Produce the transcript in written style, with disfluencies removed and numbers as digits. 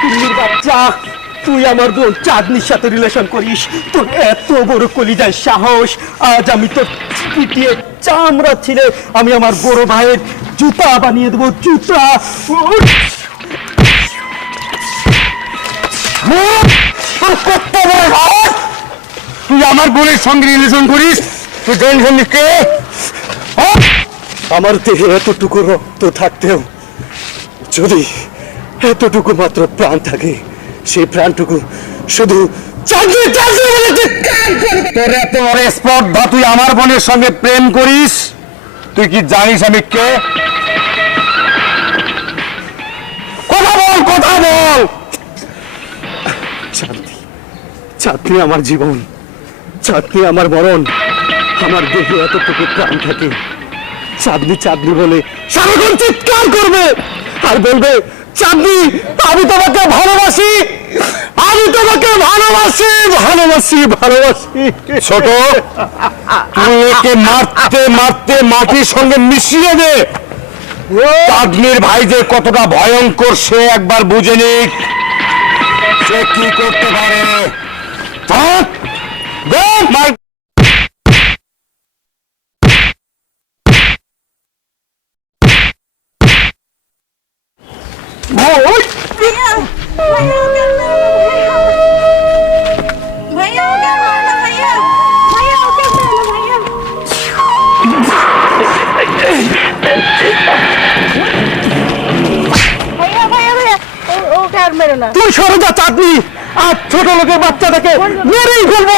কুমির বাচ্চা, তুই আমার বোন চাঁদনির সাথে রিলেশন করিস? তোর এত বড় কলিজার সাহস! আজ আমি তোর পিটিয়ে চামড়া ছিলে আমি আমার বড় ভাইয়ের জুতা বানিয়ে দেবো, জুতা। তুই আমার বোনের সঙ্গে রিলেশন করিস? তুই টেনশন কে? আমার দেহে এতটুকু রক্ত থাকতেও যদি এতটুকু মাত্র প্রাণ থাকে, সেই প্রাণটুকু শুধু তোর এত বড় স্পর্ধা, তুই আমার বোনের সঙ্গে প্রেম করিস? তুই কি জানিস আমি কে? কথা বল, কথা বল। চাঁদনি, চাঁদনি আমার জীবন, চাঁদনি আমার মরণ। আমার দেহে এতটুকু প্রাণ থাকে, চাঁদনি চাঁদনি বলে সারাক্ষণ চিৎকার করবে আর বলবে, চাঁদনি আমি তোমাকে ভালোবাসি, আমি তোমাকে ভালোবাসি, ভালোবাসি, ভালোবাসি। ছোট, তুই একে মারতে মারতে মাটির সঙ্গে মিশিয়ে দে। চাঁদনির ভাই যে কতটা ভয়ঙ্কর সে একবার বুঝে নিক। সে কি করতে পারে। भैया क्या मारना भैया भैया ओके भैया भैया भैया भैया ओ क्या मेरे ना তুই সরে যা চাঁদনি, আর ছোট লোকের বাচ্চাটাকে মেরেই ফেলবো।